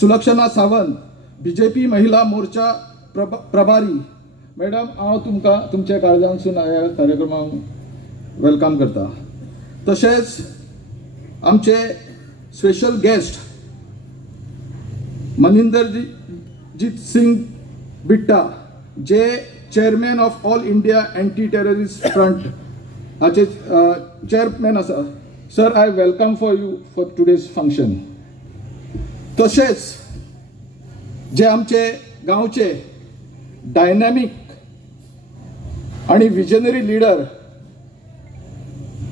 Sulakshana Sawant BJP महिला मोर्चा प्रभारी. Madam हांव तुमकां तुमच्या काळजांसून ह्या कार्यक्रमाक वेलकम करता. तशेंच आमचे स्पेशल गेस्ट मनिंदरजीत सिंग बिट्टा जे chairman of All India anti terrorist front हाचे चेअरमॅन आसा. Sir, I welcome for you for today's function. तशेंच जे आमचे गांवचे डायनॅमिक आणि विजनरी लीडर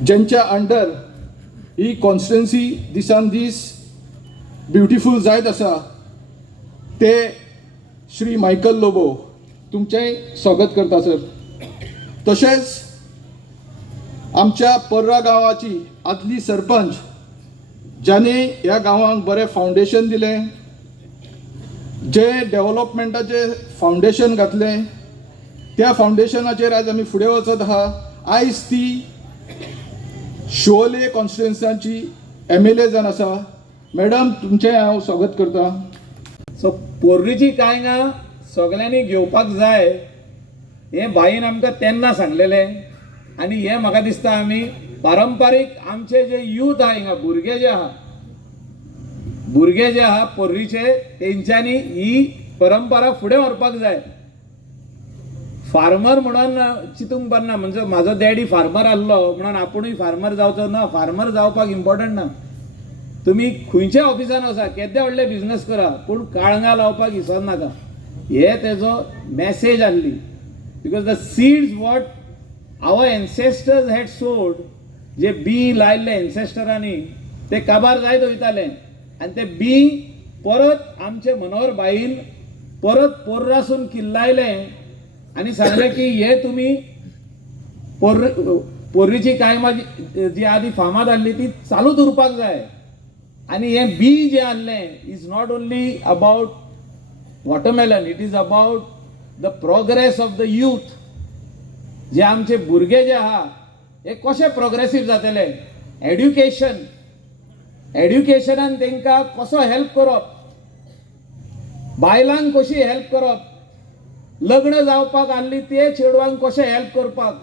ज्यांच्या अंडर ही कॉन्स्टिट्युएन्सी दिसान दीस ब्युटिफूल जायत आसा ते श्री मायकल लोबो, तुमचेंय स्वागत करता सर. तशेंच आमच्या पर्रा गांवाची आदली सरपंच ज्याने ह्या गांवांक बरें फावंडेशन दिलें, जे डेव्हलपमेंटाचे फावंडेशन घातलें, त्या फावंडेशनाचेर आयज आमी फुडें वचत आहा. आयज ती शोले कॉन्स्टिट्युएन्सीची MLA जावन आसा. मॅडम, तुमचें हांव स्वागत करता. सो पोर्रीची कांयंगां सगळ्यांनी घेवपाक जाय हें बाईन आमकां तेन्ना सांगलेलें. आनी हें म्हाका दिसता आमी पारंपारीक आमचे जे यूथ आहा हिंगा भुरगे जे आहा पोर्रीचे, तेंच्यांनी ही परंपरा फुडें व्हरपाक जाय. फार्मर म्हणून चिंतूंक पडना, म्हणजे म्हाजो डॅडी फार्मर आसलो म्हणून आपुणूय फार्मर जावचो ना. फार्मर जावपाक इम्पॉर्टंट ना. तुमी खंयच्या ऑफिसान वचा, केद्या व्हडले बिझनेस करा, पूण काळंगा लावपाक विसर नाका. हे तेजो मॅसेज आसली. Because the seeds what our ancestors had sowed, जे बी लायल्ले एन्सेस्टरांनी ते काबार जायत वयताले. आनी ते बी परत आमचे मनोहर बाईन परत पोर्रासून किल्लायलें आनी सांगलें की हे तुमी पोर्रीची कांयमा जी आदी फामाद आसली ती चालूच उरपाक जाय. आनी हे बी जे आहलें is not only about watermelon, it is about the progress of the youth. जे आमचे भुरगे जे आहा हे कशे प्रोग्रेसीव जातले. एड्युकेशनान तांकां कसो हेल्प करप, बायलांक कशी हेल्प करप, लग्न जावपाक आसली ते चेडवांक कशें हेल्प करपाक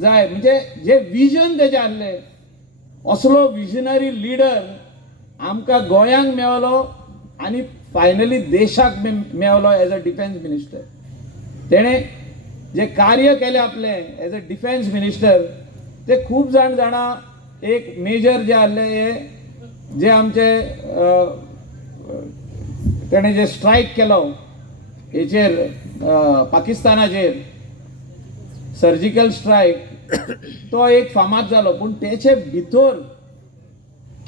जाय. म्हणजे जे विजन तेजें आसलें, असलो विजनरी लिडर आमकां गोंयांक मेवलो आनी फायनली देशाक मेवलो एज अ डिफेन्स मिनिस्टर. तेणें जे कार्य केलें आपलें एज अ डिफेन्स मिनिस्टर ते खूब जाणां एक मेजर जे आसले हे जे आमचे तेणें जे स्ट्रायक केलो हेचेर पाकिस्तानाचेर सर्जिकल स्ट्रायक, तो एक फामाद जालो. पूण तेचे भितर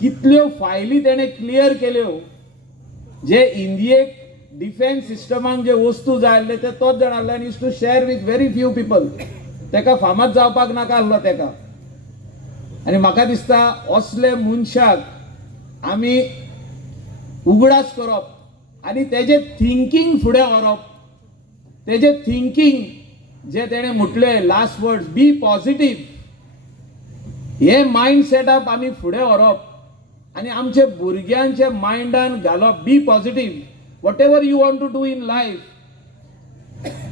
कितल्यो फायली तेणें क्लियर केल्यो. जे इंडियेक डिफेन्स सिस्टमाक जे वस्तू जाय आसले ते तोच जाण आसले आनी use to share with very few people. तेका फामाद जावपाक नाका आसलो तेका. आनी म्हाका दिसता असले मनशाक आमी उगडास करप आनी तेजे थिंकींग फुडें व्हरप. तेजे थिंकींग जे तेणें म्हटलें लास्ट वर्ड्स, बी पॉझिटीव, हे मायंड सेटअप आमी फुडें व्हरप आनी आमचे भुरग्यांचे मायंडान घालप. Be positive. Whatever you want to do in life,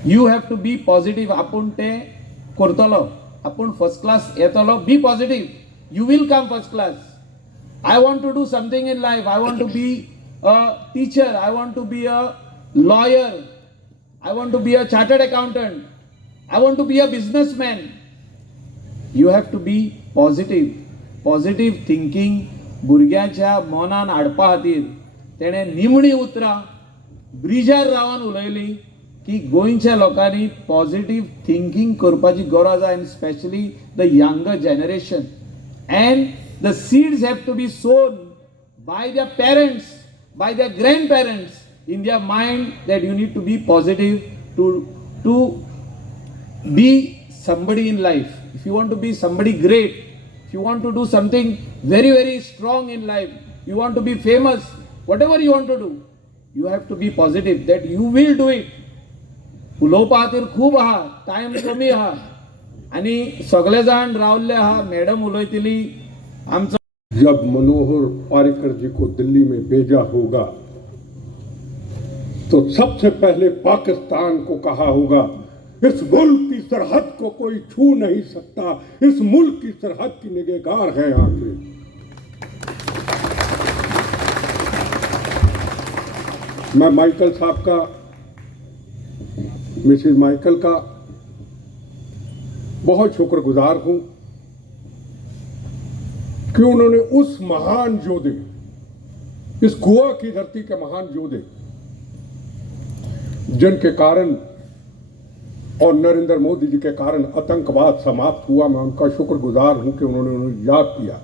you have to be positive. आपूण तें करतलो, आपूण फर्स्ट क्लास येतलो. Be positive, you will come first class. I want to do something in life. I want to be a teacher, I want to be a lawyer, I want to be a chartered accountant, I want to be a businessman. You have to be positive. Positive thinking भुरग्याच्या मनान हाडपा खातीर तेणें निमणी उतरां ब्रिजार रावन उलयली की गोंयच्या लोकांनी पॉझिटीव थिंकींग करपाची गरज आसा, and specially the younger generation. And the seeds have to be sown by their parents, by their grandparents in their mind that you need to be positive to be somebody in life. If you want to be somebody great, if you want to do something very very strong in life, you want to be famous, whatever you want to do, you have to be positive that you will do it. उलोवपा खातीर खूब आहा, time कमी आहा आनी सगळे जाण रावल्ले आहा. मॅडम उलयतली. आमचो जब मनोहर पारिकर जी को दिल्ली में भेजा होगा तो सबसे पहले पाकिस्तान को कहा होगा, इस मुल्क की सरहद को कोई छू नहीं सकता, इस मुल्क की सरहद की निगहगार है आंखें। मैं माइकल साहब का, मिसेस माइकल का बहुत शुक्रगुजार हूं कि उन्होंने उस महान योद्धे, इस गोवा की धरती के महान योद्धे जिनके कारण और नरेंद्र मोदी जी के कारण आतंकवाद समाप्त हुआ, मैं उनका शुक्रगुजार हूं कि उन्होंने उन्हें याद किया।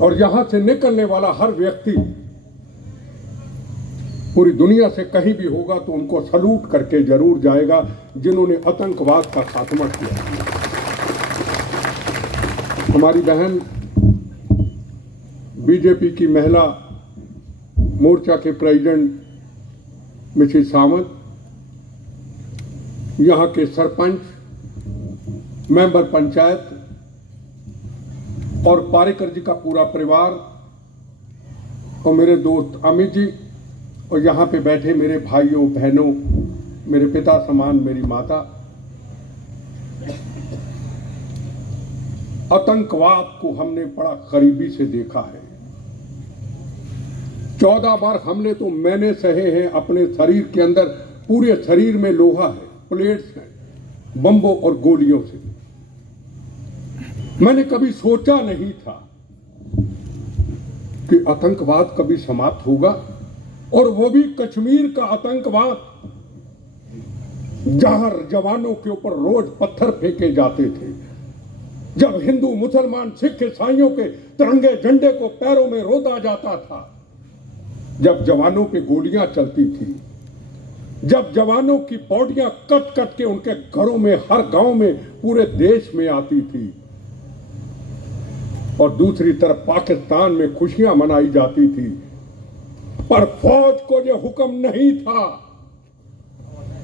और यहां से निकलने वाला हर व्यक्ति पूरी दुनिया से कहीं भी होगा तो उनको सलूट करके जरूर जाएगा, जिन्होंने आतंकवाद का खात्मा किया। हमारी बहन बीजेपी की महिला मोर्चा के प्रेसिडेंट मिसेस सावंत, यहाँ के सरपंच, मेंबर पंचायत और पारेकर जी का पूरा परिवार और मेरे दोस्त अमित जी और यहाँ पे बैठे मेरे भाइयों बहनों, मेरे पिता समान मेरी माता, आतंकवाद को हमने बड़ा करीबी से देखा है। 14 बार हमले तो मैंने सहे हैं अपने शरीर के अंदर, पूरे शरीर में लोहा है, प्लेट्स हैं, बम्बों और गोलियों से। मैंने कभी सोचा नहीं था कि आतंकवाद कभी समाप्त होगा, और वो भी कश्मीर का आतंकवाद, जहां जवानों के ऊपर रोज पत्थर फेंके जाते थे, जब हिंदू मुसलमान सिख ईसाइयों के तिरंगे झंडे को पैरों में रोदा जाता था, जब जवानों पे गोलियां चलती थी, जब जवानों की बॉडियां कट कट के उनके घरों में, हर गांव में, पूरे देश में आती थी, और दूसरी तरफ पाकिस्तान में खुशियां मनाई जाती थी, पर फौज को यह हुक्म नहीं था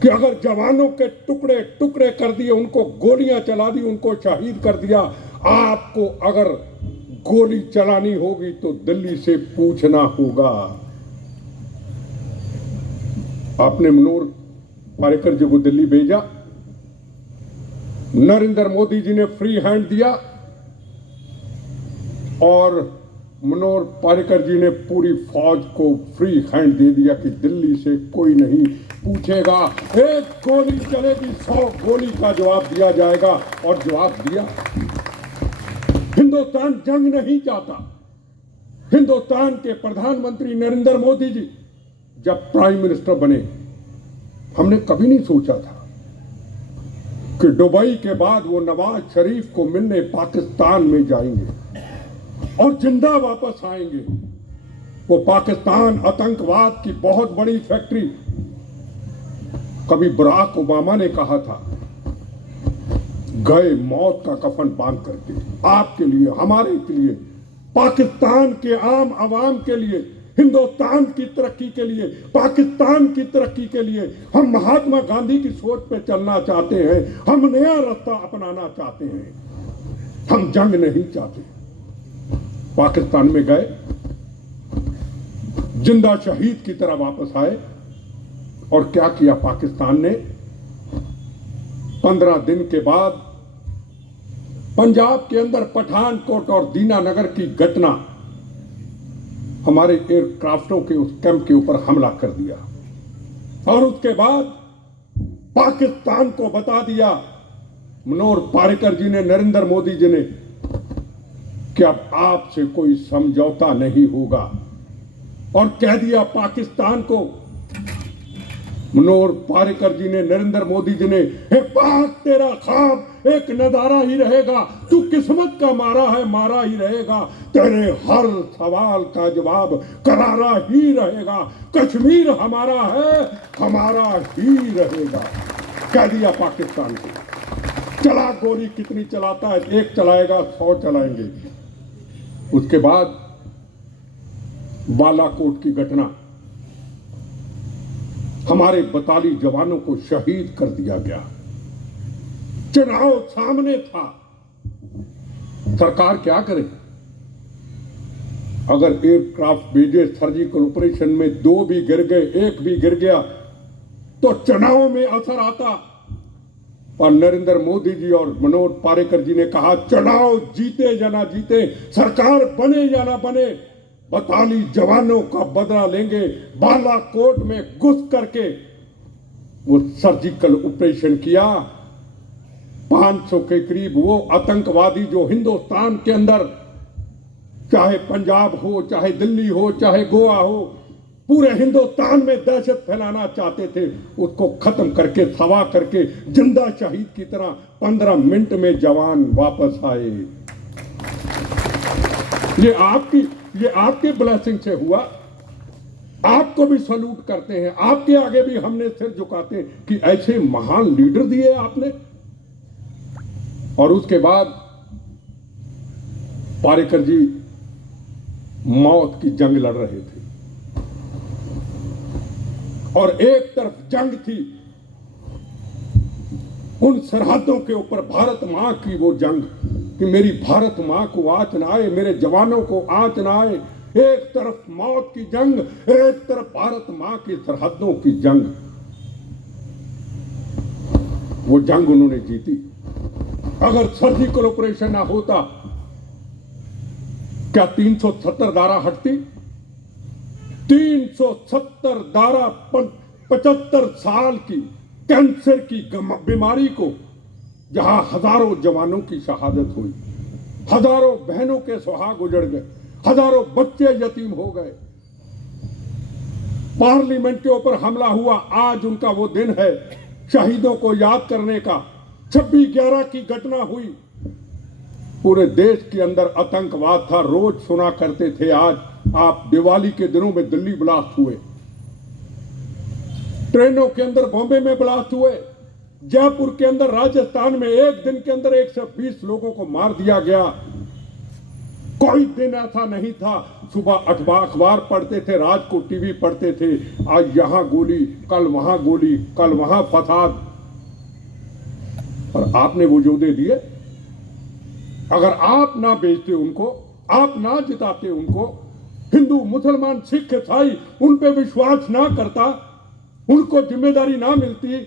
कि अगर जवानों के टुकड़े टुकड़े कर दिए, उनको गोलियां चला दी, उनको शहीद कर दिया, आपको अगर गोली चलानी होगी तो दिल्ली से पूछना होगा। आपने मनोहर पारेकर जी को दिल्ली भेजा, नरेंद्र मोदी जी ने फ्री हैंड दिया, और मनोहर पारेकर जी ने पूरी फौज को फ्री हैंड दे दिया कि दिल्ली से कोई नहीं पूछेगा, एक गोली चलेगी 100 गोली का जवाब दिया जाएगा। और जवाब दिया। हिंदुस्तान जंग नहीं चाहता। हिंदुस्तान के प्रधानमंत्री नरेंद्र मोदी जी जब प्राइम मिनिस्टर बने, हमने कभी नहीं सोचा था कि दुबई के बाद वो नवाज शरीफ को मिलने पाकिस्तान में जाएंगे और जिंदा वापस आएंगे। वो पाकिस्तान आतंकवाद की बहुत बड़ी फैक्ट्री, कभी बराक ओबामा ने कहा था, गए मौत का कफन बांध करके, आपके लिए, हमारे के लिए, पाकिस्तान के आम आवाम के लिए, हिंदुस्तान की तरक्की के लिए, पाकिस्तान की तरक्की के लिए हम महात्मा गांधी की सोच पे चलना चाहते हैं। हम नया रास्ता अपनाना चाहते हैं। हम जंग नहीं चाहते। पाकिस्तान में गए, जिंदा शहीद की तरह वापस आए, और क्या किया पाकिस्तान ने? 15 दिन के बाद पंजाब के अंदर पठानकोट और दीनानगर की घटना, हमारे एयरक्राफ्टों के उस कैंप के ऊपर हमला कर दिया, और उसके बाद पाकिस्तान को बता दिया मनोहर पारेकर जी ने, नरेंद्र मोदी जी ने, कि अब आपसे कोई समझौता नहीं होगा। और कह दिया पाकिस्तान को, मनोहर पारेकर जी ने, नरेंद्र मोदी जी ने, हे पाक, तेरा ख्वाब एक नजारा ही रहेगा, तू किस्मत का मारा है, मारा ही रहेगा, तेरे हर सवाल का जवाब करारा ही रहेगा, कश्मीर हमारा है, हमारा ही रहेगा, कह दिया पाकिस्तान को। चला गोली कितनी चलाता है, एक चलाएगा 100 चलाएंगे। उसके बाद बालाकोट की घटना, हमारे बताली जवानों को शहीद कर दिया गया। चुनाव सामने था, सरकार क्या करे? अगर एयरक्राफ्ट भेजे सर्जिकल ऑपरेशन में 2 भी गिर गए, 1 भी गिर गया तो चुनाव में असर आता। पर नरेंद्र मोदी जी और मनोहर पारेकर जी ने कहा चुनाव जीते या ना जीते, सरकार बने या ना बने, बताली जवानों का बदला लेंगे। बालाकोट में घुस करके वो सर्जिकल ऑपरेशन किया। 500 के करीब वो आतंकवादी जो हिंदुस्तान के अंदर, चाहे पंजाब हो, चाहे दिल्ली हो, चाहे गोवा हो, पूरे हिंदुस्तान में दहशत फैलाना चाहते थे, उसको खत्म करके, सवा करके, जिंदा शहीद की तरह 15 मिनट में जवान वापस आए। ये आपकी ब्लेसिंग से हुआ। आपको भी सैल्यूट करते हैं, आपके आगे भी हमने सिर झुकाते हैं कि ऐसे महान लीडर दिए आपने। और उसके बाद पारेकर जी मौत की जंग लड़ रहे थे और एक तरफ जंग थी उन सरहदों के ऊपर भारत मां की वो जंग कि मेरी भारत मां को आंच ना आए, मेरे जवानों को आंच ना आए। एक तरफ मौत की जंग, एक तरफ भारत मां की सरहदों की जंग। वो जंग उन्होंने जीती। अगर सर्जिकल ऑपरेशन ना होता, क्या 370 धारा हटती? 370 धारा 75 साल की कैंसर की बीमारी को, जहां हजारों जवानों की शहादत हुई, हजारों बहनों के सुहाग उजड़ गए, हजारों बच्चे यतीम हो गए, पार्लियामेंट के ऊपर हमला हुआ। आज उनका वो दिन है शहीदों को याद करने का। 26/11 की घटना हुई, पूरे देश के अंदर आतंकवाद था, रोज सुना करते थे। आज आप दिवाली के दिनों में दिल्ली ब्लास्ट हुए, ट्रेनों के अंदर बॉम्बे में ब्लास्ट हुए, जयपुर के अंदर, राजस्थान में एक दिन के अंदर 120 लोगों को मार दिया गया। कोई दिन ऐसा नहीं था, सुबह अखबार पढ़ते थे, रात को टीवी पढ़ते थे, आज यहां गोली, कल वहां गोली, कल वहां फसाद। और आपने वो जो दे दिए, अगर आप ना बेचते उनको, आप ना जिताते उनको, हिंदू मुसलमान सिख ईसाई उन पे विश्वास ना करता, उनको जिम्मेदारी ना मिलती,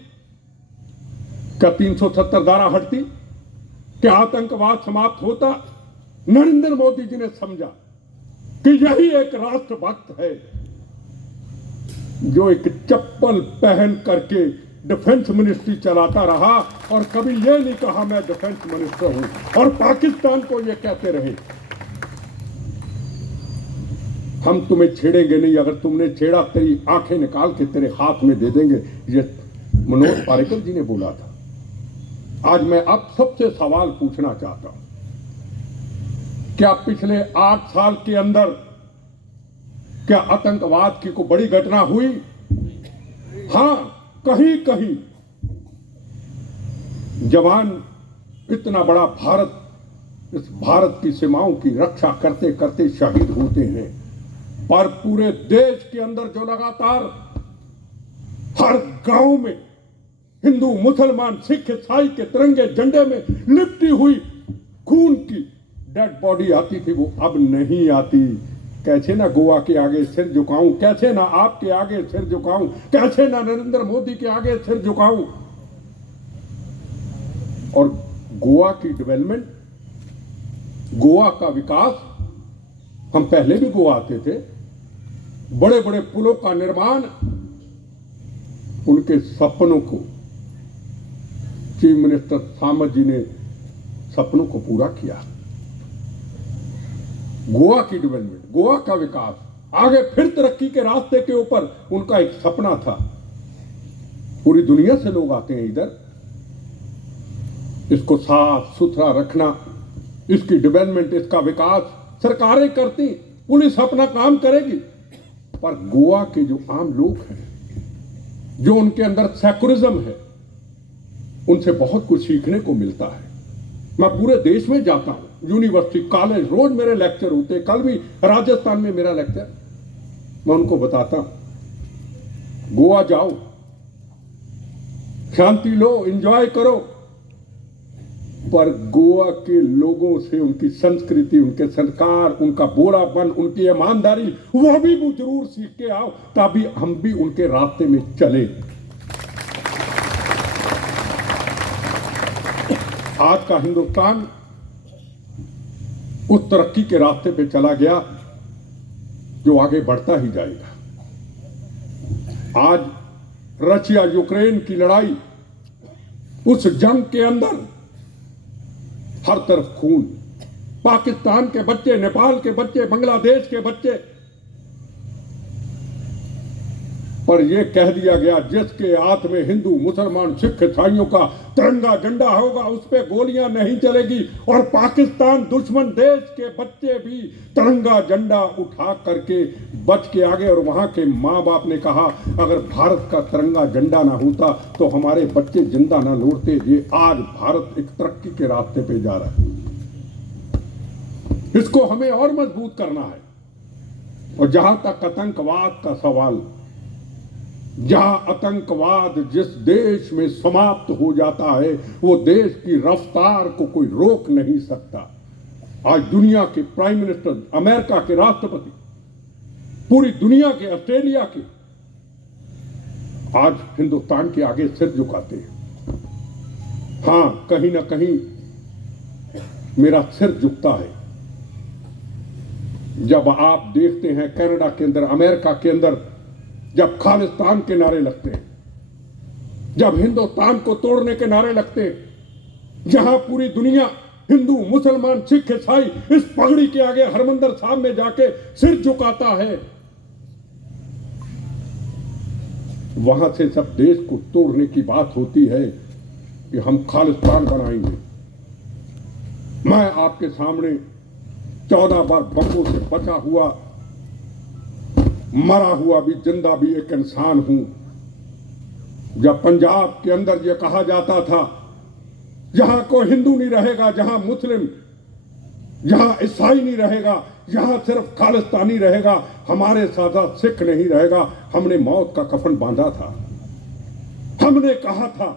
क्या 370 धारा हटती? क्या आतंकवाद समाप्त होता? नरेंद्र मोदी जी ने समझा कि यही एक राष्ट्रभक्त है जो एक चप्पल पहन करके डिफेंस मिनिस्ट्री चलाता रहा और कभी ये नहीं कहा मैं डिफेंस मिनिस्टर हूं, और पाकिस्तान को ये कहते रहे हम तुम्हें छेड़ेंगे नहीं, अगर तुमने छेड़ा तेरी आंखें निकाल के तेरे हाथ में दे देंगे। ये मनोहर पारेकर जी ने बोला था। आज मैं अब सबसे सवाल पूछना चाहता हूं, क्या पिछले 8 साल के अंदर क्या आतंकवाद की कोई बड़ी घटना हुई? हां, कहीं कहीं जवान इतना बड़ा भारत, इस भारत की सीमाओं की रक्षा करते करते शहीद होते हैं, पर पूरे देश के अंदर जो लगातार हर गांव में हिंदू मुसलमान सिख ईसाई के तिरंगे झंडे में लिपटी हुई खून की डेड बॉडी आती थी, वो अब नहीं आती। कैसे ना गोवा के आगे सिर झुकाऊं, कैसे ना आपके आगे सिर झुकाऊं, कैसे ना नरेंद्र मोदी के आगे सिर झुकाऊं। और गोवा की डेवलपमेंट, गोवा का विकास, हम पहले भी गोवा आते थे, बड़े बड़े पुलों का निर्माण, उनके सपनों को चीफ मिनिस्टर सामत जी ने सपनों को पूरा किया। गोवा की डेवलपमेंट, गोवा का विकास, आगे फिर तरक्की के रास्ते के ऊपर उनका एक सपना था। पूरी दुनिया से लोग आते हैं इधर, इसको साफ सुथरा रखना, इसकी डेवलपमेंट, इसका विकास सरकारें करती, पुलिस अपना काम करेगी, पर गोवा के जो आम लोग हैं, जो उनके अंदर सेकुलरिज्म है, उनसे बहुत कुछ सीखने को मिलता है। मैं पूरे देश में जाता हूं, यूनिवर्सिटी, कॉलेज, रोज मेरे लेक्चर होते, कल भी राजस्थान में मेरा लेक्चर, मैं उनको बताता हूं गोवा जाओ, शांति लो, एंजॉय करो, पर गोवा के लोगों से उनकी संस्कृति, उनके संस्कार, उनका बोलापन, उनकी ईमानदारी, वो भी वो जरूर सीख के आओ, तभी हम भी उनके रास्ते में चले। आज का हिंदुस्तान उस तरक्की के रास्ते पे चला गया जो आगे बढ़ता ही जाएगा। आज रशिया यूक्रेन की लड़ाई, उस जंग के अंदर हर तरफ खून, पाकिस्तान के बच्चे, नेपाल के बच्चे, बांग्लादेश के बच्चे, पर यह कह दिया गया जिसके हाथ में हिंदू, मुसलमान, सिख, ईसाइयों का तिरंगा झंडा होगा उस पर गोलियां नहीं चलेगी। और पाकिस्तान दुश्मन देश के बच्चे भी तिरंगा झंडा उठा करके बच के आ गए। और वहां के माँ बाप ने कहा अगर भारत का तिरंगा झंडा ना होता तो हमारे बच्चे जिंदा ना लौटते। ये आज भारत एक तरक्की के रास्ते पे जा रहा है, इसको हमें और मजबूत करना है। और जहां तक आतंकवाद का सवाल, जहां आतंकवाद जिस देश में समाप्त हो जाता है वो देश की रफ्तार को कोई रोक नहीं सकता। आज दुनिया के प्राइम मिनिस्टर, अमेरिका के राष्ट्रपति, पूरी दुनिया के, ऑस्ट्रेलिया के, आज हिंदुस्तान के आगे सिर झुकाते हैं। हां, कहीं ना कहीं मेरा सिर झुकता है जब आप देखते हैं कनाडा के अंदर, अमेरिका के अंदर जब खालिस्तान के नारे लगते हैं, जब हिंदुस्तान को तोड़ने के नारे लगते हैं, जहां पूरी दुनिया, हिंदू, मुसलमान, सिख, ईसाई इस पगड़ी के आगे हरमंदिर साहब में जाके सिर झुकाता है, वहां से सब देश को तोड़ने की बात होती है कि हम खालिस्तान बनाएंगे। मैं आपके सामने 14 बार बमों से बचा हुआ, मरा हुआ भी, जिंदा भी एक इंसान हूं। जब पंजाब के अंदर यह कहा जाता था जहां कोई हिंदू नहीं रहेगा, जहां मुस्लिम, जहां ईसाई नहीं रहेगा, जहां सिर्फ खालिस्तानी रहेगा, हमारे साथ सिख नहीं रहेगा, हमने मौत का कफन बांधा था। हमने कहा था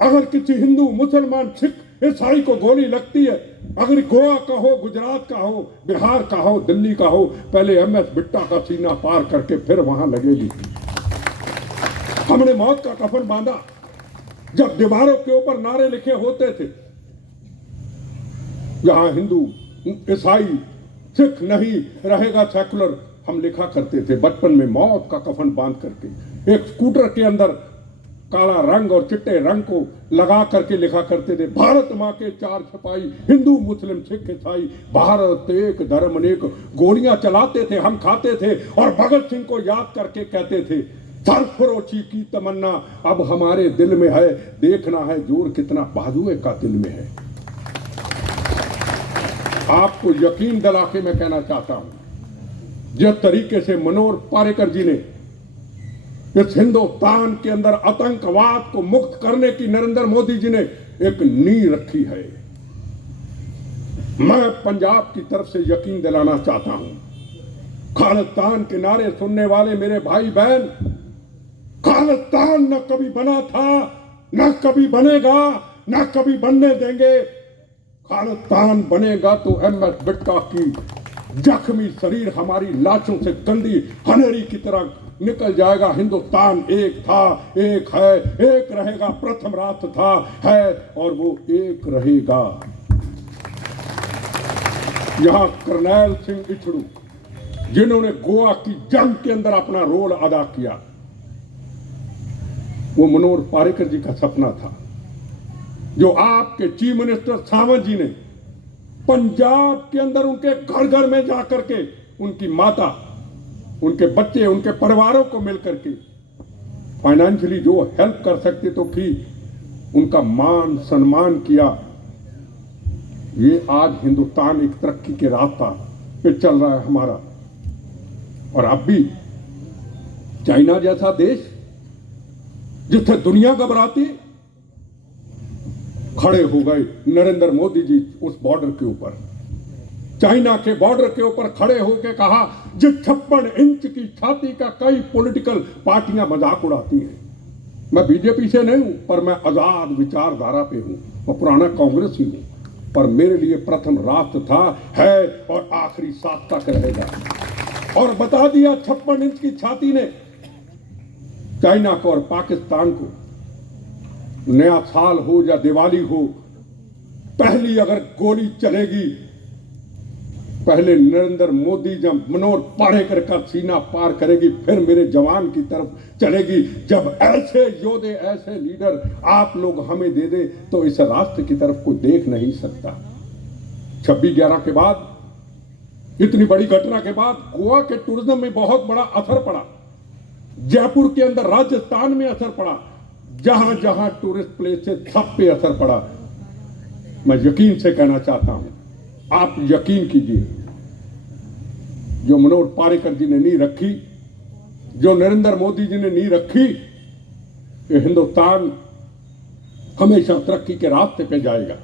अगर किसी हिंदू, मुसलमान, सिख, ईसाई को गोली लगती है, अगर गोवा का हो, गुजरात का हो, बिहार का हो, दिल्ली का हो, पहले MS बिट्टा का सीना पार करके फिर वहां लगेगी। हमने मौत का कफन बांधा। जब दीवारों के ऊपर नारे लिखे होते थे जहां हिंदू, ईसाई, सिख नहीं रहेगा, सेकुलर, हम लिखा करते थे बचपन में मौत का कफन बांध करके। एक स्कूटर के अंदर काला रंग और चिट्टे रंग को लगा करके लिखा करते थे भारत मां के 4 सिपाही, हिंदू, मुस्लिम, सिख, ईसाई, भारत एक धर्म अनेक। गोलियां चलाते थे, हम खाते थे और भगत सिंह को याद करके कहते थे सरफरोशी की तमन्ना अब हमारे दिल में है, देखना है जोर कितना बाजुए का दिल में है। आपको यकीन दिला के मैं कहना चाहता हूं जिस तरीके से मनोहर पारेकर जी ने इस हिंदुस्तान के अंदर आतंकवाद को मुक्त करने की नरेंद्र मोदी जी ने एक नींव रखी है, मैं पंजाब की तरफ से यकीन दिलाना चाहता हूं। खालिस्तान के नारे सुनने वाले मेरे भाई बहन, खालिस्तान न कभी बना था, न कभी बनेगा, न कभी बनने देंगे। खालिस्तान बनेगा तो MS बिट्टा की जख्मी शरीर हमारी लाशों से गंदी हनेरी की तरह निकल जाएगा। हिंदुस्तान एक था, एक है, एक रहेगा, प्रथम राष्ट्र था, है और वो एक रहेगा। यहां करनैल सिंह इछड़ू जिन्होंने गोवा की जंग के अंदर अपना रोल अदा किया, वो मनोहर पारेकर जी का सपना था जो आपके चीफ मिनिस्टर सावंत जी ने पंजाब के अंदर उनके घर घर में जाकर के उनकी माता, उनके बच्चे, उनके परिवारों को मिलकर के फाइनेंशियली जो हेल्प कर सकते तो की, उनका मान सम्मान किया। ये आज हिंदुस्तान एक तरक्की के रास्ता पे चल रहा है हमारा। और अब भी चाइना जैसा देश जिससे दुनिया घबराती, खड़े हो गए नरेंद्र मोदी जी उस बॉर्डर के ऊपर, चाइना के बॉर्डर के ऊपर खड़े होकर कहा जिस 56 इंच की छाती का कई पॉलिटिकल पार्टियां मजाक उड़ाती हैं। मैं बीजेपी से नहीं हूं पर मैं आजाद विचारधारा पे हूं। और पुराना कांग्रेस ही हूँ, पर मेरे लिए प्रथम राष्ट्र था, है और आखिरी साथ तक रहेगा। और बता दिया 56 इंच की छाती ने चाइना को और पाकिस्तान को, नया साल हो या दिवाली हो, पहली अगर गोली चलेगी, पहले नरेंद्र मोदी जब मनोहर पारेकर का सीना पार करेगी, फिर मेरे जवान की तरफ चलेगी। जब ऐसे योद्धे, ऐसे लीडर आप लोग हमें दे दे तो इस राष्ट्र की तरफ को देख नहीं सकता। 26/11 के बाद, इतनी बड़ी घटना के बाद गोवा के टूरिज्म में बहुत बड़ा असर पड़ा, जयपुर के अंदर, राजस्थान में असर पड़ा, जहां जहां टूरिस्ट प्लेस है सब पे असर पड़ा। मैं यकीन से कहना चाहता हूं, आप यकीन कीजिए, जो मनोहर पारेकर जी ने नींव रखी, जो नरेंद्र मोदी जी ने नींव रखी, ये हिंदुस्तान हमेशा तरक्की के रास्ते पे जाएगा।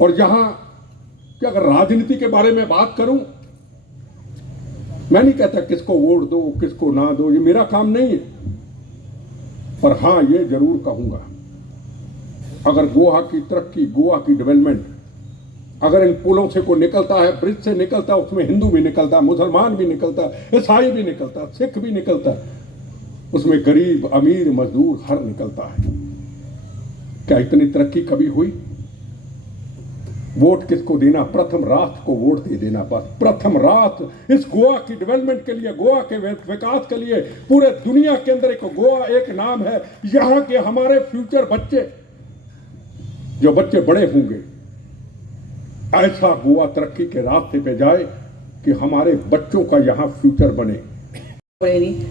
और जहां कि अगर राजनीति के बारे में बात करूं, मैं नहीं कहता किसको वोट दो किसको ना दो, ये मेरा काम नहीं है, पर हां ये जरूर कहूंगा, अगर गोवा की तरक्की, गोवा की डेवलपमेंट, अगर इन पुलों से कोई निकलता है, ब्रिज से निकलता है, उसमें हिंदू भी निकलता है, मुसलमान भी निकलता है, ईसाई भी निकलता है, सिख भी निकलता है, उसमें गरीब अमीर मजदूर हर निकलता है। क्या इतनी तरक्की कभी हुई? वोट किसको देना? प्रथम राष्ट्र को वोट दे देना, बस प्रथम राष्ट्र। इस गोवा की डेवलपमेंट के लिए, गोवा के विकास के लिए, पूरे दुनिया के अंदर एक गोवा एक नाम है। यहां के हमारे फ्यूचर बच्चे, जो बच्चे बड़े होंगे, ऐसा गोवा तरक्की के रास्ते पे जाए कि हमारे बच्चों का यहाँ फ्यूचर बने।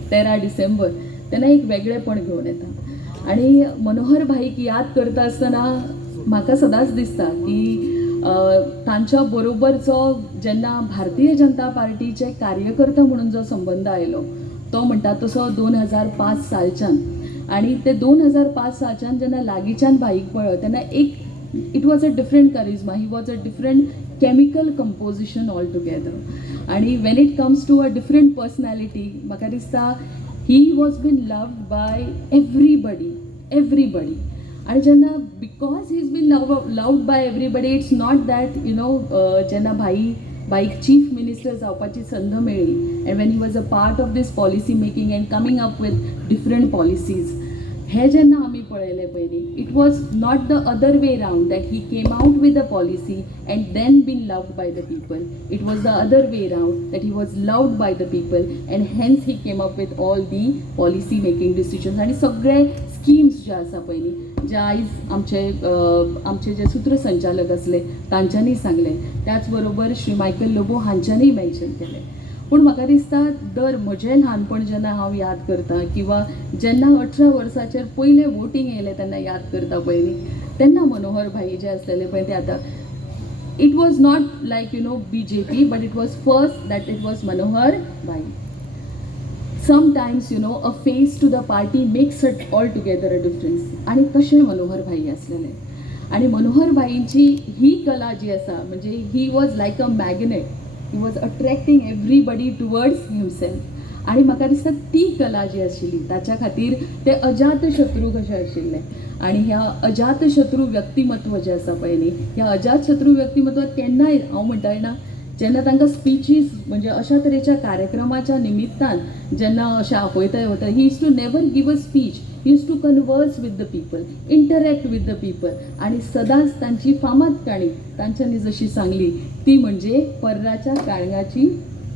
13 डिसेंबर त्यांना एक वेगळेपण घेऊन येता आणि मनोहर भाईक याद करता आसतना म्हाका सदांच दिसता की तांच्या बरोबरचो जेन्ना भारतीय जनता पार्टीचे कार्यकर्ता म्हणून जो संबंध आयलो तो म्हणटा तसो 2005 सालच्यान, आणि ते 2005 सालच्यान जेन्ना लागींच्यान भाईक पळय तेन्ना एक it was a different charisma, he was a different chemical composition all together. आणि when it comes to a different personality म्हाका दिसता he was been loved by everybody. आणि जेन्ना because he is been loved by everybody, it's not that जेन्ना भाईक chief minister जावपाची संद मेळ्ळी, and when he was a part of this policy making and coming up with different policies, हे जेन्ना आमी पळयलें पयलीं, it was not the other way round that he came out with a policy and then been loved by the people. It was the other way round that he was loved by the people and hence he came up with all the policy making decisions. आणि सगळे schemes जे आसा पयलीं, जे आयज आमचे जे सूत्रसंचालक असले तांच्यांनी सांगले, त्याच बरोबर श्री मायकल लोबो हांच्यांनी मेन्शन केले. पूण म्हाका दिसता दर म्हजें ल्हानपण जेन्ना हांव याद करतां, किंवा जेन्ना 18 वर्साचेर पयलें वोटींग येयलें तेन्ना याद करता पयलीं, तेन्ना मनोहर भाई जे आसलेले पळय ते आतां, it was not like BJP, but it was first that it was Manohar Bhai. Sometimes a face to the party makes it all together a difference. आणि तशें मनोहर भाई आसलेले. आणि मनोहर भाईंची ही कला जी आसा, म्हणजे ही was like a magnet. He was attracting everybody towards himself. आणि म्हाका दिसता ती कला जी आशिल्ली ताच्या खातीर ते अजात शत्रू कशे आशिल्ले. आणि ह्या अजात शत्रू व्यक्तिमत्व जे आसा पळय न्ही, ह्या अजात शत्रू व्यक्तिमत्वाक केन्नाय हांव म्हणटाय ना, जेन्ना तांकां स्पिचीस म्हणजे अशा तरेच्या कार्यक्रमाच्या निमित्तान जेन्ना अशें आपयता वता, he use to never give a speech, he use to converse with the people, interact with the people. आणि सदांच तांची फामाद काणी तांच्यांनी जशी सांगली ती म्हणजे पर्राच्या काळंगाची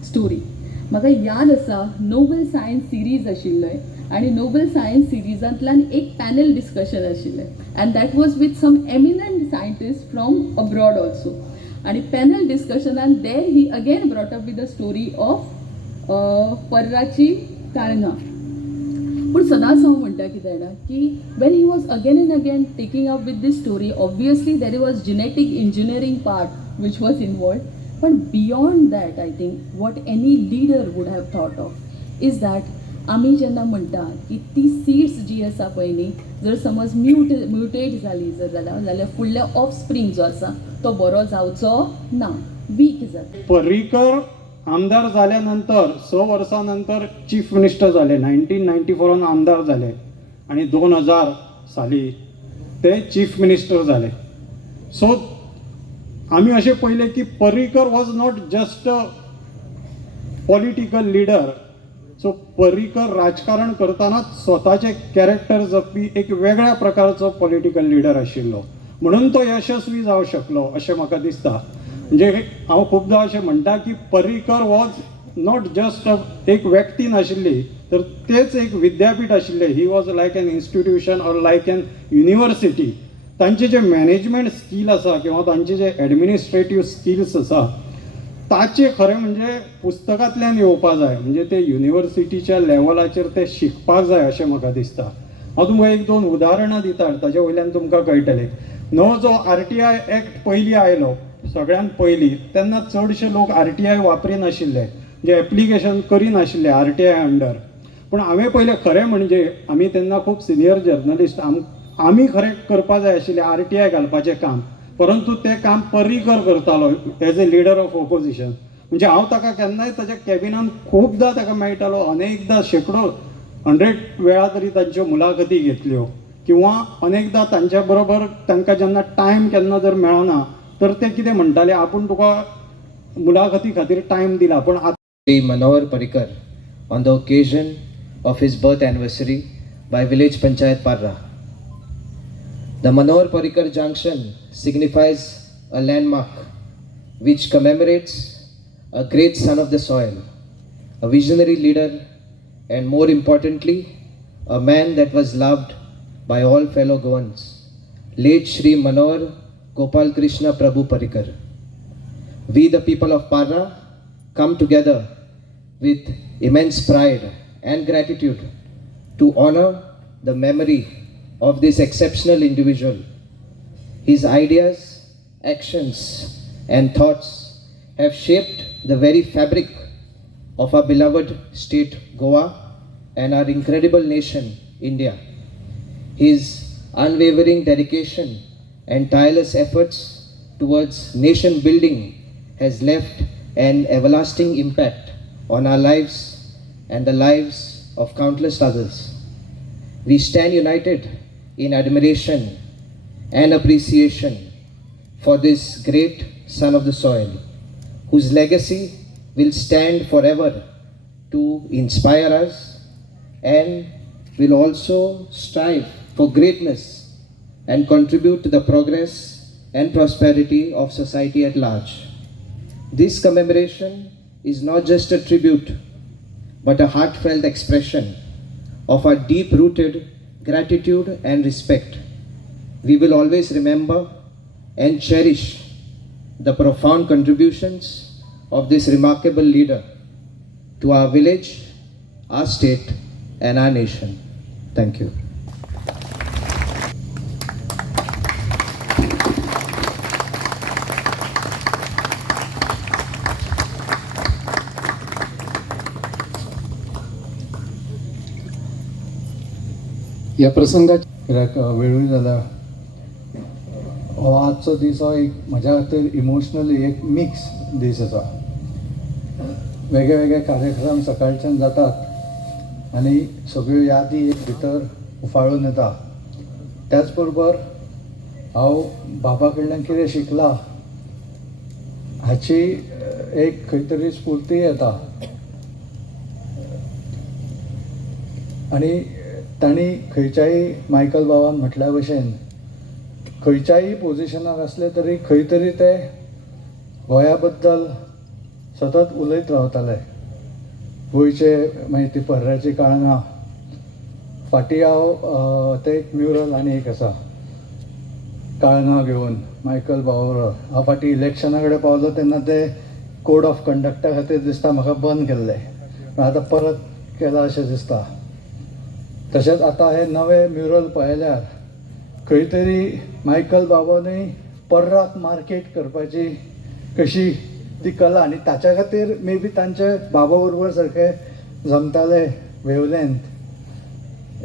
स्टोरी. म्हाका याद आसा नोबल सायन्स सिरीज आशिल्लो, आणि नोबल सायन्स सिरीजांतल्यान एक पॅनल डिस्कशन आशिल्लें, and that was with some eminent scientist from abroad also. आणि पॅनल डिस्कशनान there he again brought up with the story of पर्राची काळंगां. पूण सदांच हांव म्हणटा कितें जाणा की when he was again and again taking up with this story, obviously there was genetic engineering part which was involved. पण beyond that I think what any leader would have thought of is that आमी जेन्ना म्हणटा की ती seeds जी आसा पळय न्ही, जर समज म्युटेट जाली जाल्यार फुडले ऑफस्प्रिंग जो आसा तो बरो जावचो ना, वीक जाता. पर्रीकर आमदार झाल्यानंतर 6 वर्षानंतर चीफ मिनिस्टर झाले. 1994 आमदार झाले आणि 2000 साली ते चीफ मिनिस्टर झाले. सो आम्ही असे पहिले की Parrikar was not just a political leader. So Parrikar राजकारण करताना स्वताचे कॅरेक्टर जपपी एक वेगळ्या प्रकारचो पॉलिटिकल लिडर आशिल्लो, म्हणून तो यशस्वी जावं शकलो अशें म्हाका दिसता. म्हणजे हांव खूबदां अशें म्हणटा की पर्रीकर वॉज नॉट जस्ट एक व्यक्ती नाशिल्ली, तर तेच एक विद्यापीठ आशिल्लें. He was like an institution or like an university. तांचे जे मॅनेजमेंट स्कील आसा किंवा तांचे जे एडमिनिस्ट्रेटीव स्किल्स आसा ताचे खरें म्हणजे पुस्तकांतल्यान येवपा जाय. म्हणजे ते युनिवर्सिटीच्या लेवलाचेर ते शिकपाक जाय अशें म्हाका दिसता. हांव तुमकां एक दोन उदाहरणां दिता, ताचे वयल्यान तुमकां कळटलें. नवो जो RTI एक्ट पयलीं आयलो सगळ्यांत पयलीं, तेन्ना चडशे लोक RTI वापरिनाशिल्ले, जे एप्लिकेशन करिनाशिल्ले RTI अंडर. पूण हांवें पयलें खरें म्हणजे आमी तेन्ना खूब सिनियर जर्नलिस्ट, आमी खरें करपा जाय आशिल्लें RTI घालपाचें काम, परंतु तें काम पर्रीकर करतालो as a leader of opposition. म्हणजे हांव ताका केन्नाय ताच्या कॅबिनान खूबदां ताका मेळटालो, अनेकदां शेकडो 100 वेळा तरी तांच्यो मुलाखती घेतल्यो, किंवा अनेकदां तांच्या बरोबर तांकां जेन्ना टायम केन्ना जर मेळना तर ते कितें म्हणटाले, आपूण तुका मुलाखती खातीर टायम दिला पण Shri Manohar Parrikar on the occasion of his birth anniversary by Village Panchayat Parra. The Manohar Parrikar Junction signifies a landmark which commemorates a great son of the soil, a visionary leader, and more importantly, a man that was loved by all fellow Goans, late Shri Manohar Gopal Krishna Prabhu Parrikar. We, the people of Parra, come together with immense pride and gratitude to honor the memory of this exceptional individual. His ideas, actions, and thoughts have shaped the very fabric of our beloved state Goa and our incredible nation India. His unwavering dedication and tireless efforts towards nation building has left an everlasting impact on our lives and the lives of countless others. We stand united in admiration and appreciation for this great son of the soil, whose legacy will stand forever to inspire us and will also strive for greatness and contribute to the progress and prosperity of society at large. This commemoration is not just a tribute, but a heartfelt expression of our deep-rooted gratitude and respect. We will always remember and cherish the profound contributions of this remarkable leader to our village, our state, and our nation. Thank you. ह्या प्रसंगात वेळूय जाला. हो आजचो दीस हो एक म्हज्या खातीर emotionally एक मिक्स दीस आसा. वेगळे वेगळे कार्यक्रम सकाळच्यान जातात आनी सगळ्यो यादी एक भितर उफाळून येता. त्याच बरोबर हांव बाबा कडल्यान कितें शिकलां हाची एक खंय तरी स्फूर्ती येता. आनी तांणी खंयच्याय मायकल बाबान म्हटल्या भशेन खंयच्याय पोजिशनार असले तरी खंय तरी ते गोंया बद्दल सतत उलयत रावताले. गोंयचे मागीर ती पर्ऱ्याची काळंगां. फाटीं हांव ते एक म्युरल आनी एक आसा काळंगां घेवन मायकल बाबा बरोबर. हांव फाटीं इलेक्शना कडेन पावलो तेन्ना ते कोड ऑफ कंडक्टा खातीर दिसता म्हाका बंद केल्ले, आतां परत केला अशें दिसता. तशेंच आतां हे नवे म्युरल पळयल्यार खंय तरी मायकल बाबानूय पर्राक मार्केट करपाची कशी ती कला आनी ताच्या खातीर मे बी तांचे बाबा बरोबर सारके जमताले वेवलेंथ.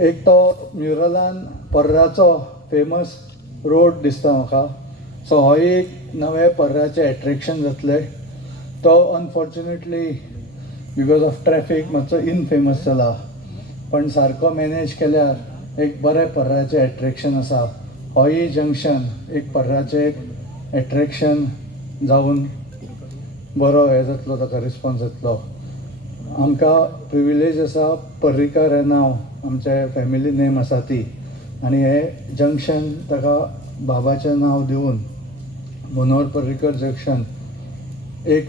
एक तो म्युरलान पर्राचो फेमस रोड दिसता म्हाका. सो हो एक नवे पर्राचें एट्रेक्शन जातलें. तो अनफॉर्च्युनेटली बिकॉज ऑफ ट्रॅफीक मातसो इनफेमस जाला, पण सारको मॅनेज केल्यार एक बरें पर्राचें एट्रेक्शन आसा. होय जंक्शन एक पर्राचें एक एट्रॅक्शन जावन बरो हे जातलो, ताका रिस्पॉन्स येतलो. आमकां प्रिविलेज आसा पर्रीकर हें नांव आमचे फॅमिली नेम आसा ती, आनी हें जंक्शन ताका बाबाचें नांव दिवन मनोहर पर्रीकर जंक्शन एक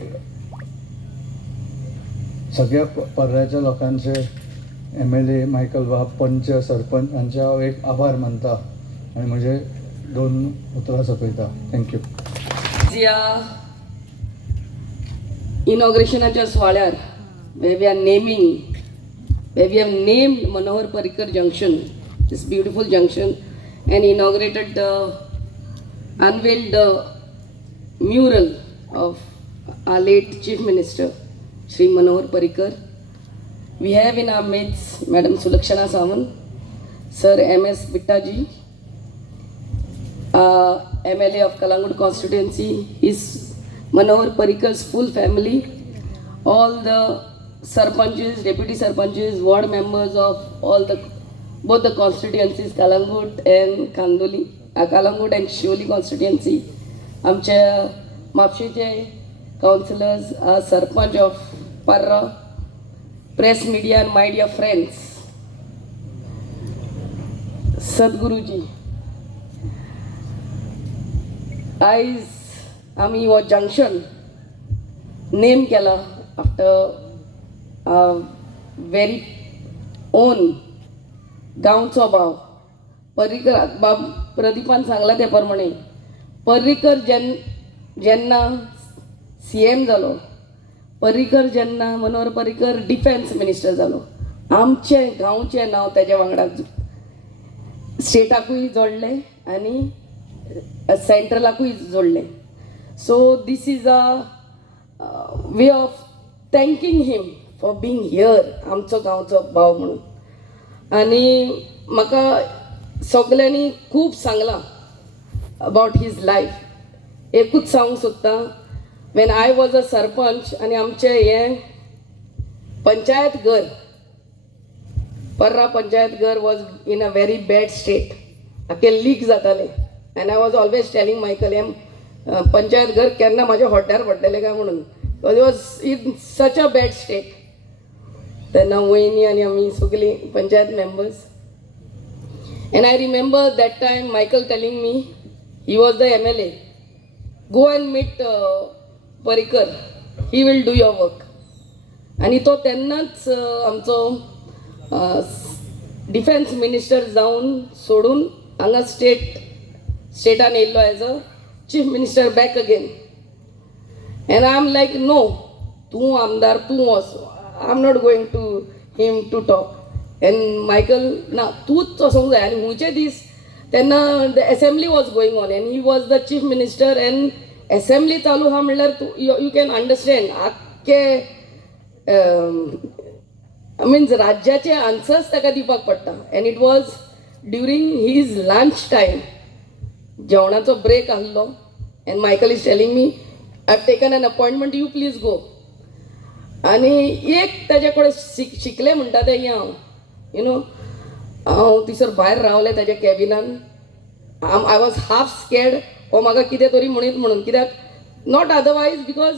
सगळ्या पर्ऱ्याच्या लोकांचे MLA मायकल बाब, पंच, सरपंच हांचे हांव एक आभार मानता आनी म्हजे 2 उतरां सोंपयता. थँक्यू. या इनॉग्रेशनाच्या सुवाळ्यार where we have named Manohar Parrikar Junction, this beautiful junction, and inaugurated unveiled the mural of our late Chief Minister, Shri Manohar Parrikar. We have in our midst Madam Sulakshana Sawant, Sir M.S. Bittaji, MLA of Kalangut constituency, his Manohar Parrikar's full family, all the sarpanches, deputy sarpanches, ward members of both the constituencies, Kalangut and Kandoli, Kalangut and Shivoli constituency, आमचे म्हापशेचे councillors, sarpanch of Parra, press media and my dear friends, Sadguruji. आयज आमी हो junction name केला after very own गांवचो भाव पर्रीकर. बाब प्रदीपान सांगला ते प्रमाणे पर्रीकर जेन्ना CM जालो, पर्रीकर जेन्ना मनोहर पर्रीकर डिफेन्स मिनिस्टर जालो, आमचे गांवचें नांव तेज्या वांगडा स्टेटाकूय जोडले आनी सेंट्रलाकूय जोडले. So this is a way of thanking him for being here, आमचो गांवचो भाव म्हणून. आनी म्हाका सगल्यांनी खूब सांगलां अबावट हीज लायफ. एकूच सांगूंक सोदतां, when I was a sarpanch आनी आमचें हें पंचायत घर, पर्रा पंचायत घर was in a very bad state. आख्खें लीक जातालें. And I was always telling Michael हें पंचायत घर केन्ना म्हाज्या हॉड्ड्यार पडटलें काय म्हणून. It was in such a bad state. तेन्ना वयनी आनी आमी सगळीं panchayat members. And I remember that time Michael telling me, he was the MLA, go and meet Parrikar, he will do your work. आनी तो तेन्नाच आमचो डिफेन्स मिनिस्टर जावन सोडून हांगा स्टेटान येयल्लो as a chief minister back again. And I am like no, तूं आमदार तूं वच, I am not going to him to talk. And Michael ना, तूंच वचोंक जाय. आनी खुंयचे दीस तेन्ना the assembly was going on and he was the chief minister. And assembly चालू आहा म्हणल्यार यू कॅन अंडरस्टँड आख्खे मिन्स राज्याचे आन्सर्स ताका दिवपाक पडटा. And it was during his lunch time, जेवणाचो ब्रेक आहलो. And Michael is telling me, I have taken an appointment, you please go. आनी एक ताजे कडेन शिकले म्हणटा ते हांव, यू नो, हांव थिसर भायर रावलें ताज्या कॅबिनान. आय वॉज हाफ स्कॅर्ड हो म्हाका कितें तरी म्हणीत म्हणून. कित्याक not otherwise, because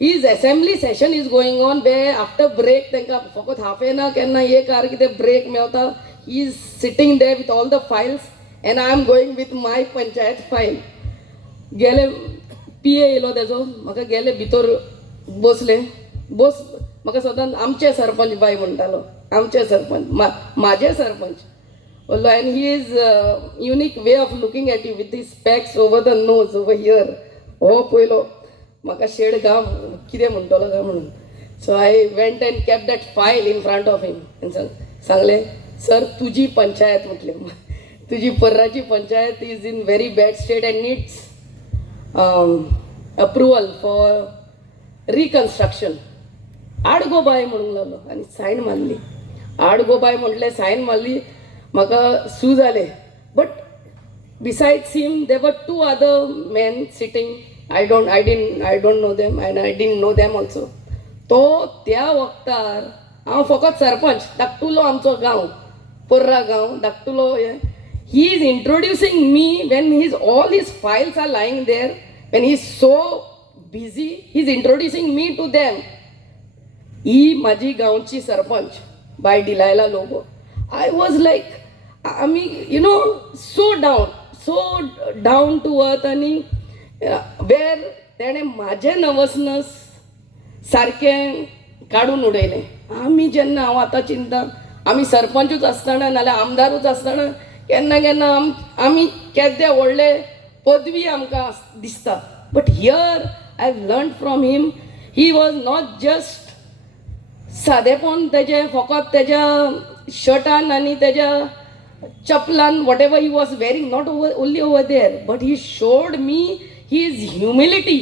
his assembly session is going on, way after break तांकां फकत हाफ एन आवर केन्ना एक आवर कितें ब्रेक मेवता. He is sitting there with all the files and I am going with my panchayat file. गेले PA येयलो तेजो, म्हाका गेले भितर बसले. म्हाका सदांच आमचे सरपंच बाय म्हणटालो, आमचे सरपंच, म्हाजे सरपंच बोल्लो. And he is unique way of looking at you with the specs over the nose over here. हो पयलो म्हाका शेड गा कितें म्हणटलो काय म्हणून. So I went and kept that file in front of him and सांगलें, सर तुजी पंचायत म्हटलें, तुजी पर्राची panchayat is in very bad state and needs approval for reconstruction. आड गो बाय म्हणूंक लागलो आनी सायन मारली. आड गो बाय म्हटलें, सायन मारली. म्हाका सू जालें. But besides him there were 2 other men sitting. I don't know them and I didn't know them also. तो त्या वक्तार हांव फकत सरपंच, धाकटुलो आमचो गांव, पर्रा गांव, धाकटुलो he is introducing me when all his files are lying there, when he is so busy, he is introducing me to them. ही माझी गांवची सरपंच बाय Delilah Lobo. I was like, आम्ही so down to earth आणि where तेणे माझे नर्वसनेस सारकें काडून उडयलें. आमी जेन्ना हांव आतां चिंता, आमी सरपंचूच आसतना नाल्यार आमदारूच आसतना केन्ना केन्ना आमी केद्दे व्हडले पदवी आमकां दिसता. But here I learn from him. He was not just सादेपण तेजें फकत तेज्या शर्टान आनी तेज्या चपलान whatever he was wearing, not only over there, but he showed me his humility.